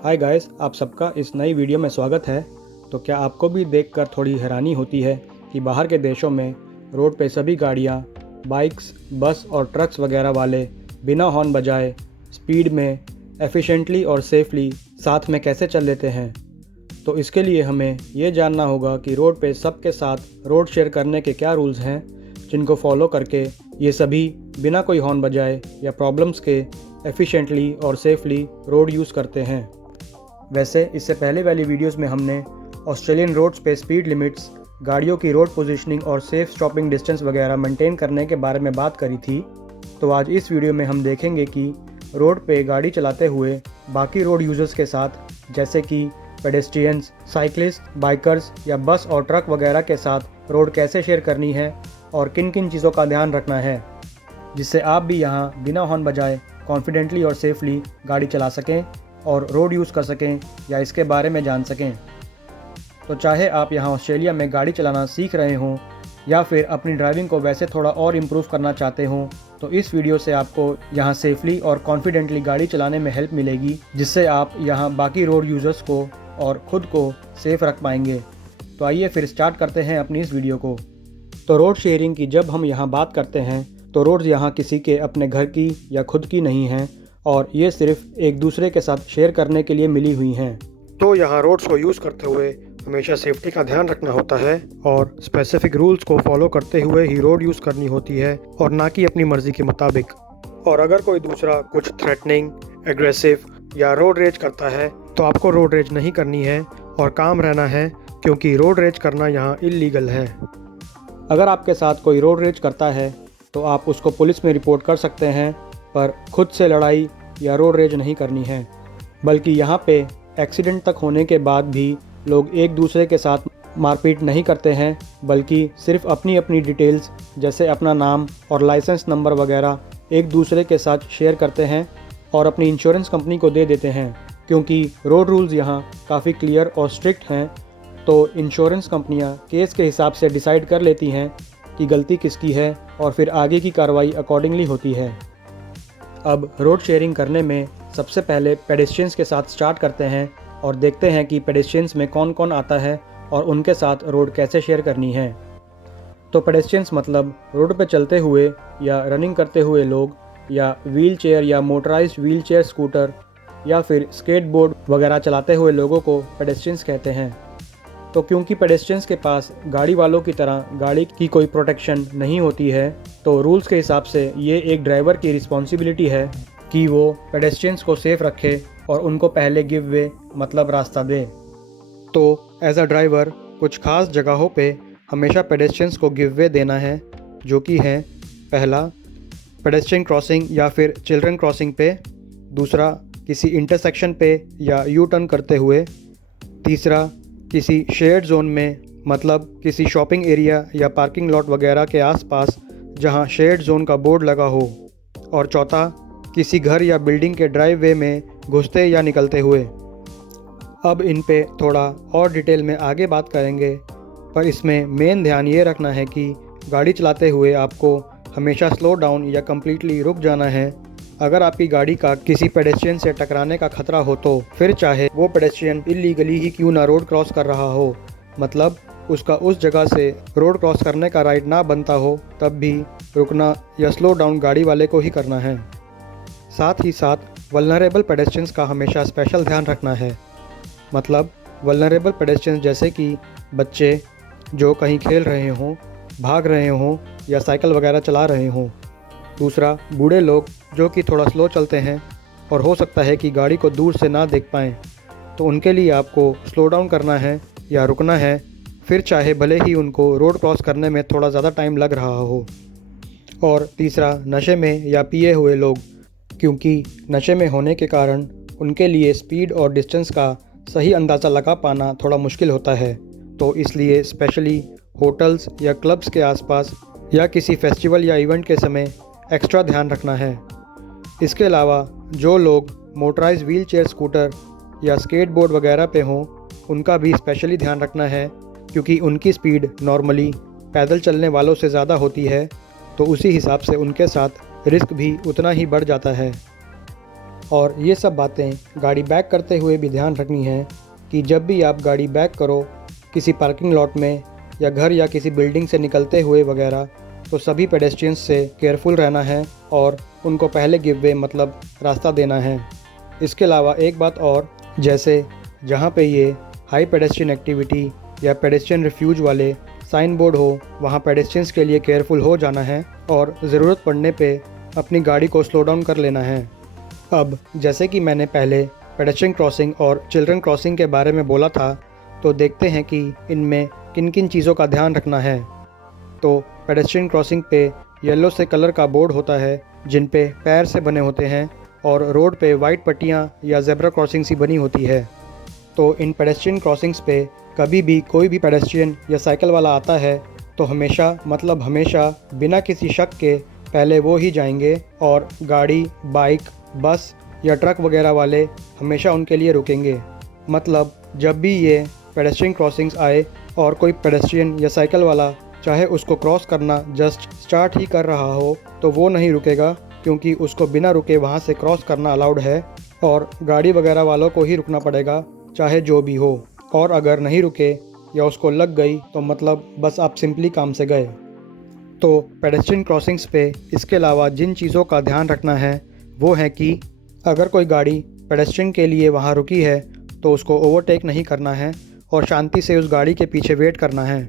Hi guys, आप सबका इस नई वीडियो में स्वागत है। तो क्या आपको भी देखकर थोड़ी हैरानी होती है कि बाहर के देशों में रोड पे सभी गाड़ियाँ, बाइक्स, बस और ट्रक्स वगैरह वाले बिना हॉर्न बजाए स्पीड में एफिशिएंटली और सेफली साथ में कैसे चल लेते हैं। तो इसके लिए हमें ये जानना होगा कि रोड पे सबके साथ रोड शेयर करने के क्या रूल्स हैं, जिनको फॉलो करके ये सभी बिना कोई हॉर्न बजाए या प्रॉब्लम्स के एफिशिएंटली और सेफली रोड यूज़ करते हैं। वैसे इससे पहले वाली वीडियोस में हमने ऑस्ट्रेलियन रोड्स पे स्पीड लिमिट्स, गाड़ियों की रोड पोजीशनिंग और सेफ स्टॉपिंग डिस्टेंस वगैरह मेंटेन करने के बारे में बात करी थी। तो आज इस वीडियो में हम देखेंगे कि रोड पे गाड़ी चलाते हुए बाकी रोड यूजर्स के साथ, जैसे कि पेडेस्ट्रियंस, साइकिलिस्ट, बाइकर्स या बस और ट्रक वगैरह के साथ रोड कैसे शेयर करनी है और किन किन चीज़ों का ध्यान रखना है, जिससे आप भी यहाँ बिना हॉर्न बजाए कॉन्फिडेंटली और सेफली गाड़ी चला सकें और रोड यूज़ कर सकें या इसके बारे में जान सकें। तो चाहे आप यहाँ ऑस्ट्रेलिया में गाड़ी चलाना सीख रहे हों या फिर अपनी ड्राइविंग को वैसे थोड़ा और इम्प्रूव करना चाहते हों, तो इस वीडियो से आपको यहाँ सेफली और कॉन्फिडेंटली गाड़ी चलाने में हेल्प मिलेगी, जिससे आप यहाँ बाकी रोड यूज़र्स को और ख़ुद को सेफ रख पाएंगे। तो आइए फिर स्टार्ट करते हैं अपनी इस वीडियो को। तो रोड शेयरिंग की जब हम यहाँ बात करते हैं तो रोड्स यहाँ किसी के अपने घर की या खुद की नहीं हैं और ये सिर्फ एक दूसरे के साथ शेयर करने के लिए मिली हुई हैं। तो यहाँ रोड्स को यूज़ करते हुए हमेशा सेफ्टी का ध्यान रखना होता है और स्पेसिफिक रूल्स को फॉलो करते हुए ही रोड यूज़ करनी होती है और ना कि अपनी मर्ज़ी के मुताबिक। और अगर कोई दूसरा कुछ थ्रेटनिंग, एग्रेसिव या रोड रेज करता है तो आपको रोड रेज नहीं करनी है और काम रहना है, क्योंकि रोड रेज करना यहाँ इल्लीगल है। अगर आपके साथ कोई रोड रेज करता है तो आप उसको पुलिस में रिपोर्ट कर सकते हैं, पर खुद से लड़ाई या रोड रेज नहीं करनी है। बल्कि यहाँ पे एक्सीडेंट तक होने के बाद भी लोग एक दूसरे के साथ मारपीट नहीं करते हैं, बल्कि सिर्फ अपनी अपनी डिटेल्स जैसे अपना नाम और लाइसेंस नंबर वगैरह एक दूसरे के साथ शेयर करते हैं और अपनी इंश्योरेंस कंपनी को दे देते हैं। क्योंकि रोड रूल्स यहाँ काफ़ी क्लियर और स्ट्रिक्ट हैं, तो इंश्योरेंस कंपनियाँ केस के हिसाब से डिसाइड कर लेती हैं कि गलती किसकी है और फिर आगे की कार्रवाई अकॉर्डिंगली होती है। अब रोड शेयरिंग करने में सबसे पहले पेडेस्ट्रियंस के साथ स्टार्ट करते हैं और देखते हैं कि पेडेस्ट्रियंस में कौन कौन आता है और उनके साथ रोड कैसे शेयर करनी है। तो पेडेस्ट्रियंस मतलब रोड पे चलते हुए या रनिंग करते हुए लोग, या व्हील चेयर या मोटराइज्ड व्हील चेयर, स्कूटर या फिर स्केटबोर्ड वगैरह चलाते हुए लोगों को पेडेस्ट्रियंस कहते हैं। तो क्योंकि पेडेस्ट्रियंस के पास गाड़ी वालों की तरह गाड़ी की कोई प्रोटेक्शन नहीं होती है, तो रूल्स के हिसाब से ये एक ड्राइवर की रिस्पॉन्सिबिलिटी है कि वो पेडेस्ट्रियंस को सेफ रखे और उनको पहले गिव वे मतलब रास्ता दे। तो एज अ ड्राइवर कुछ खास जगहों पे हमेशा पेडेस्ट्रियंस को गिव वे देना है, जो कि है पहला, पेडेस्ट्रियन क्रॉसिंग या फिर चिल्ड्रन क्रॉसिंग पे। दूसरा, किसी इंटरसेक्शन पे या यू टर्न करते हुए। तीसरा, किसी शेयर्ड जोन में मतलब किसी शॉपिंग एरिया या पार्किंग लॉट वगैरह के आसपास जहां शेयर्ड जोन का बोर्ड लगा हो। और चौथा, किसी घर या बिल्डिंग के ड्राइववे में घुसते या निकलते हुए। अब इन पे थोड़ा और डिटेल में आगे बात करेंगे, पर इसमें मेन ध्यान ये रखना है कि गाड़ी चलाते हुए आपको हमेशा स्लो डाउन या कम्प्लीटली रुक जाना है। अगर आपकी गाड़ी का किसी पेडेस्ट्रियन से टकराने का खतरा हो तो फिर चाहे वो पेडेस्ट्रियन इल्लीगली ही क्यों ना रोड क्रॉस कर रहा हो, मतलब उसका उस जगह से रोड क्रॉस करने का राइट ना बनता हो, तब भी रुकना या स्लो डाउन गाड़ी वाले को ही करना है। साथ ही साथ वल्नरेबल पेडेस्ट्रियंस का हमेशा स्पेशल ध्यान रखना है। मतलब वल्नरेबल पेडेस्ट्रियंस जैसे कि बच्चे जो कहीं खेल रहे हों, भाग रहे हों या साइकिल वगैरह चला रहे हों। दूसरा, बूढ़े लोग जो कि थोड़ा स्लो चलते हैं और हो सकता है कि गाड़ी को दूर से ना देख पाएँ, तो उनके लिए आपको स्लो डाउन करना है या रुकना है, फिर चाहे भले ही उनको रोड क्रॉस करने में थोड़ा ज़्यादा टाइम लग रहा हो। और तीसरा, नशे में या पिए हुए लोग, क्योंकि नशे में होने के कारण उनके लिए स्पीड और डिस्टेंस का सही अंदाज़ा लगा पाना थोड़ा मुश्किल होता है, तो इसलिए स्पेशली होटल्स या क्लब्स के आसपास या किसी फेस्टिवल या इवेंट के समय एक्स्ट्रा ध्यान रखना है। इसके अलावा जो लोग मोटराइज्ड व्हील चेयर, स्कूटर या स्केटबोर्ड वगैरह पे हों, उनका भी स्पेशली ध्यान रखना है, क्योंकि उनकी स्पीड नॉर्मली पैदल चलने वालों से ज़्यादा होती है, तो उसी हिसाब से उनके साथ रिस्क भी उतना ही बढ़ जाता है। और ये सब बातें गाड़ी बैक करते हुए भी ध्यान रखनी है कि जब भी आप गाड़ी बैक करो किसी पार्किंग लॉट में या घर या किसी बिल्डिंग से निकलते हुए वगैरह, तो सभी पेडेस्ट्रियंस से केयरफुल रहना है और उनको पहले गिव वे मतलब रास्ता देना है। इसके अलावा एक बात और, जैसे जहाँ पे ये हाई पेडेस्ट्रियन एक्टिविटी या पेडेस्ट्रियन रिफ्यूज वाले साइन बोर्ड हो, वहाँ पेडेस्ट्रियंस के लिए केयरफुल हो जाना है और ज़रूरत पड़ने पे अपनी गाड़ी को स्लो डाउन कर लेना है। अब जैसे कि मैंने पहले पेडेस्ट्रियन क्रॉसिंग और चिल्ड्रन क्रॉसिंग के बारे में बोला था, तो देखते हैं कि इनमें किन किन चीज़ों का ध्यान रखना है। तो पेडेस्ट्रियन क्रॉसिंग पे येलो से कलर का बोर्ड होता है जिन पे पैर से बने होते हैं और रोड पे वाइट पट्टियाँ या जेब्रा क्रॉसिंग सी बनी होती है। तो इन पेडेस्ट्रियन क्रॉसिंग्स पे कभी भी कोई भी पेडेस्ट्रियन या साइकिल वाला आता है तो हमेशा बिना किसी शक के पहले वो ही जाएंगे और गाड़ी, बाइक, बस या ट्रक वगैरह वाले हमेशा उनके लिए रुकेंगे। मतलब जब भी ये पेडेस्ट्रियन क्रॉसिंग्स आए और कोई पेडेस्ट्रियन या साइकिल वाला चाहे उसको क्रॉस करना जस्ट स्टार्ट ही कर रहा हो तो वो नहीं रुकेगा, क्योंकि उसको बिना रुके वहाँ से क्रॉस करना अलाउड है और गाड़ी वगैरह वालों को ही रुकना पड़ेगा चाहे जो भी हो। और अगर नहीं रुके या उसको लग गई तो मतलब बस आप सिंपली काम से गए। तो पेडेस्ट्रियन क्रॉसिंग्स पे इसके अलावा जिन चीज़ों का ध्यान रखना है वो है कि अगर कोई गाड़ी पेडेस्ट्रियन के लिए वहाँ रुकी है तो उसको ओवरटेक नहीं करना है और शांति से उस गाड़ी के पीछे वेट करना है।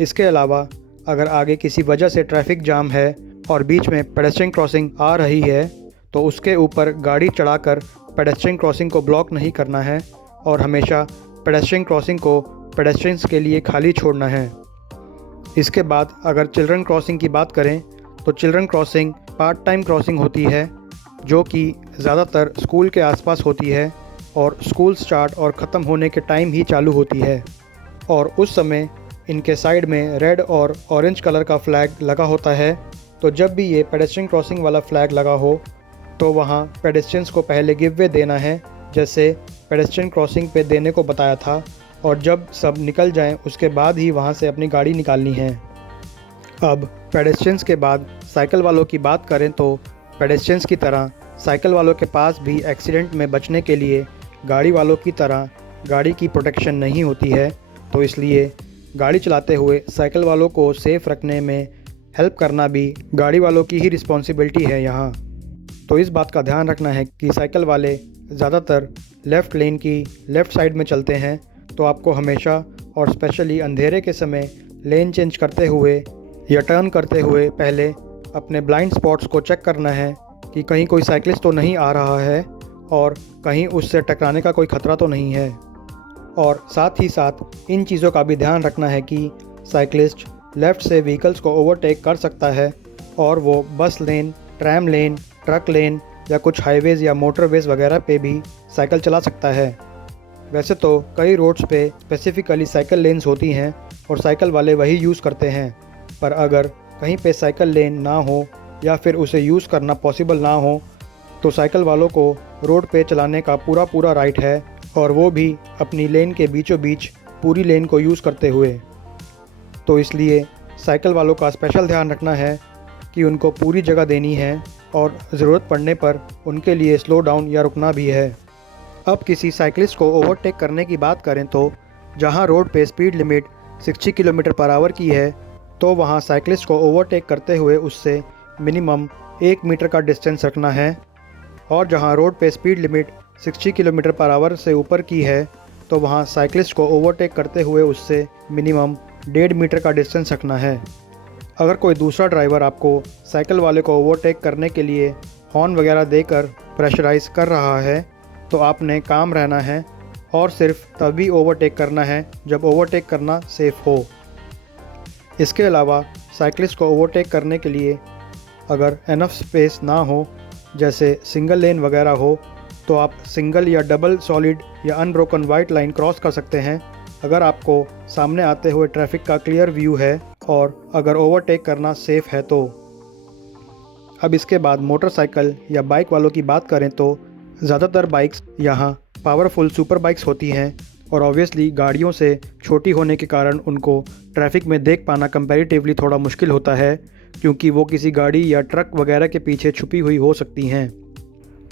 इसके अलावा अगर आगे किसी वजह से ट्रैफिक जाम है और बीच में पेडेस्ट्रियन क्रॉसिंग आ रही है तो उसके ऊपर गाड़ी चढ़ाकर पेडेस्ट्रियन क्रॉसिंग को ब्लॉक नहीं करना है और हमेशा पेडेस्ट्रियन क्रॉसिंग को पेडेस्ट्रियंस के लिए खाली छोड़ना है। इसके बाद अगर चिल्ड्रन क्रॉसिंग की बात करें तो children crossing part time crossing होती है जो कि ज़्यादातर स्कूल के आसपास होती है और स्कूल स्टार्ट और ख़त्म होने के टाइम ही चालू होती है और उस समय इनके साइड में रेड और ऑरेंज कलर का फ्लैग लगा होता है। तो जब भी ये पेडेस्ट्रियन क्रॉसिंग वाला फ्लैग लगा हो तो वहाँ पेडेस्ट्रियंस को पहले गिव वे देना है, जैसे पेडेस्ट्रियन क्रॉसिंग पे देने को बताया था, और जब सब निकल जाएं उसके बाद ही वहाँ से अपनी गाड़ी निकालनी है। अब पेडेस्ट्रियंस के बाद साइकिल वालों की बात करें तो पेडेस्ट्रियंस की तरह साइकिल वालों के पास भी एक्सीडेंट में बचने के लिए गाड़ी वालों की तरह गाड़ी की प्रोटेक्शन नहीं होती है। तो इसलिए गाड़ी चलाते हुए साइकिल वालों को सेफ़ रखने में हेल्प करना भी गाड़ी वालों की ही रिस्पॉन्सिबिलिटी है यहाँ। तो इस बात का ध्यान रखना है कि साइकिल वाले ज़्यादातर लेफ़्ट लेन की लेफ़्ट साइड में चलते हैं, तो आपको हमेशा और स्पेशली अंधेरे के समय लेन चेंज करते हुए या टर्न करते हुए पहले अपने ब्लाइंड स्पॉट्स को चेक करना है कि कहीं कोई साइकिलिस्ट तो नहीं आ रहा है और कहीं उससे टकराने का कोई ख़तरा तो नहीं है। और साथ ही साथ इन चीज़ों का भी ध्यान रखना है कि साइकिलिस्ट लेफ़्ट से व्हीकल्स को ओवरटेक कर सकता है और वो बस लेन, ट्रैम लेन, ट्रक लेन या कुछ हाईवेज़ या मोटरवेज़ वगैरह पे भी साइकिल चला सकता है। वैसे तो कई रोड्स पे स्पेसिफ़िकली साइकिल लेन्स होती हैं और साइकिल वाले वही यूज़ करते हैं, पर अगर कहीं पे साइकिल लेन ना हो या फिर उसे यूज़ करना पॉसिबल ना हो तो साइकिल वालों को रोड पे चलाने का पूरा राइट है, और वो भी अपनी लेन के बीचों बीच पूरी लेन को यूज़ करते हुए। तो इसलिए साइकिल वालों का स्पेशल ध्यान रखना है कि उनको पूरी जगह देनी है और ज़रूरत पड़ने पर उनके लिए स्लो डाउन या रुकना भी है। अब किसी साइकिलिस्ट को ओवरटेक करने की बात करें तो जहां रोड पे speed limit 60 kilometre per hour की है तो वहां साइकिलिस्ट को ओवरटेक करते हुए उससे मिनिमम 1 मीटर का डिस्टेंस रखना है, और जहां रोड पे speed limit 60 kilometre per hour से ऊपर की है तो वहां साइकिलिस्ट को ओवरटेक करते हुए उससे मिनिमम 1.5 मीटर का डिस्टेंस रखना है। अगर कोई दूसरा ड्राइवर आपको साइकिल वाले को ओवरटेक करने के लिए हॉर्न वगैरह देकर प्रेशराइज़ कर रहा है तो आपने काम रहना है और सिर्फ तभी ओवरटेक करना है जब ओवरटेक करना सेफ़ हो। इसके अलावा साइकिलिस्ट को ओवरटेक करने के लिए अगर इनफ स्पेस ना हो, जैसे सिंगल लेन वगैरह हो, तो आप सिंगल या डबल सॉलिड या अनब्रोकन वाइट लाइन क्रॉस कर सकते हैं अगर आपको सामने आते हुए ट्रैफिक का क्लियर व्यू है और अगर ओवरटेक करना सेफ़ है तो। अब इसके बाद मोटरसाइकिल या बाइक वालों की बात करें तो ज़्यादातर बाइक्स यहाँ पावरफुल सुपर बाइक्स होती हैं और ऑब्वियसली गाड़ियों से छोटी होने के कारण उनको ट्रैफिक में देख पाना कंपैरेटिवली थोड़ा मुश्किल होता है, क्योंकि वो किसी गाड़ी या ट्रक वगैरह के पीछे छुपी हुई हो सकती हैं।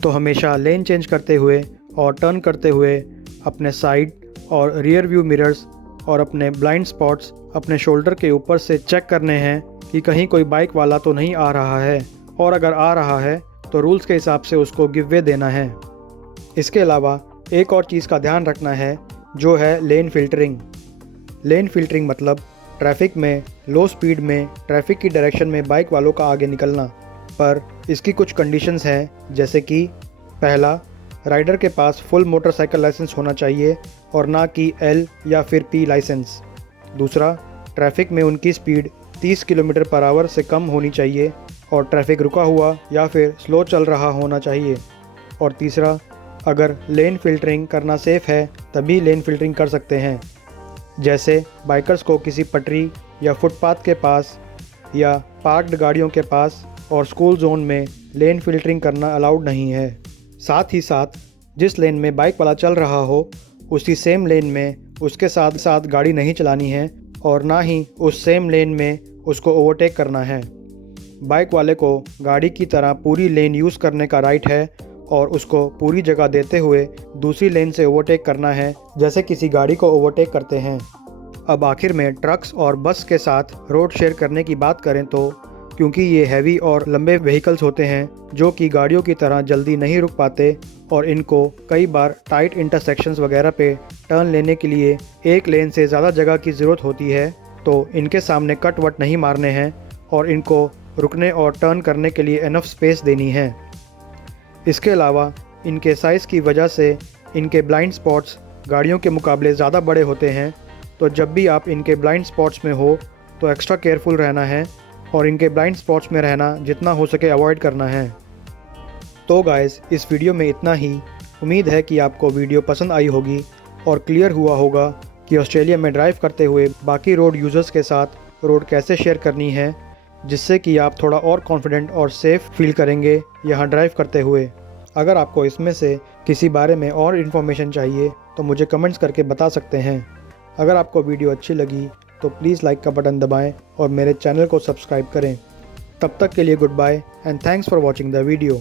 तो हमेशा लेन चेंज करते हुए और टर्न करते हुए अपने साइड और रियर व्यू मिरर्स और अपने ब्लाइंड स्पॉट्स अपने शोल्डर के ऊपर से चेक करने हैं कि कहीं कोई बाइक वाला तो नहीं आ रहा है, और अगर आ रहा है तो रूल्स के हिसाब से उसको गिव वे देना है। इसके अलावा एक और चीज़ का ध्यान रखना है, जो है लेन फ़िल्टरिंग। लेन फ़िल्टरिंग मतलब ट्रैफिक में लो स्पीड में ट्रैफिक की डायरेक्शन में बाइक वालों का आगे निकलना। पर इसकी कुछ कंडीशंस हैं, जैसे कि पहला, राइडर के पास फुल मोटरसाइकिल लाइसेंस होना चाहिए और ना कि L या फिर P लाइसेंस। दूसरा, ट्रैफिक में उनकी स्पीड 30 किलोमीटर पर आवर से कम होनी चाहिए और ट्रैफिक रुका हुआ या फिर स्लो चल रहा होना चाहिए। और तीसरा, अगर लेन फ़िल्टरिंग करना सेफ़ है तभी लेन फ़िल्टरिंग कर सकते हैं। जैसे बाइकर्स को किसी पटरी या फुटपाथ के पास या पार्क्ड गाड़ियों के पास और स्कूल जोन में लेन फ़िल्टरिंग करना अलाउड नहीं है। साथ ही साथ जिस लेन में बाइक वाला चल रहा हो उसी सेम लेन में उसके साथ साथ गाड़ी नहीं चलानी है और ना ही उस सेम लेन में उसको ओवरटेक करना है। बाइक वाले को गाड़ी की तरह पूरी लेन यूज़ करने का राइट है और उसको पूरी जगह देते हुए दूसरी लेन से ओवरटेक करना है, जैसे किसी गाड़ी को ओवरटेक करते हैं। अब आखिर में ट्रक्स और बस के साथ रोड शेयर करने की बात करें तो क्योंकि ये हैवी और लंबे व्हीकल्स होते हैं जो कि गाड़ियों की तरह जल्दी नहीं रुक पाते और इनको कई बार टाइट इंटरसेक्शंस वगैरह पे टर्न लेने के लिए एक लेन से ज़्यादा जगह की ज़रूरत होती है, तो इनके सामने कट वट नहीं मारने हैं और इनको रुकने और टर्न करने के लिए इनफ स्पेस देनी है। इसके अलावा इनके साइज़ की वजह से इनके ब्लाइंड स्पॉट्स गाड़ियों के मुकाबले ज़्यादा बड़े होते हैं, तो जब भी आप इनके ब्लाइंड स्पॉट्स में हो तो एक्स्ट्रा केयरफुल रहना है और इनके ब्लाइंड स्पॉट्स में रहना जितना हो सके अवॉइड करना है। तो गाइस, इस वीडियो में इतना ही। उम्मीद है कि आपको वीडियो पसंद आई होगी और क्लियर हुआ होगा कि ऑस्ट्रेलिया में ड्राइव करते हुए बाकी रोड यूज़र्स के साथ रोड कैसे शेयर करनी है, जिससे कि आप थोड़ा और कॉन्फिडेंट और सेफ़ फील करेंगे यहाँ ड्राइव करते हुए। अगर आपको इसमें से किसी बारे में और इन्फॉर्मेशन चाहिए तो मुझे कमेंट्स करके बता सकते हैं। अगर आपको वीडियो अच्छी लगी तो प्लीज़ लाइक का बटन दबाएं और मेरे चैनल को सब्सक्राइब करें। तब तक के लिए goodbye and thanks for watching the video.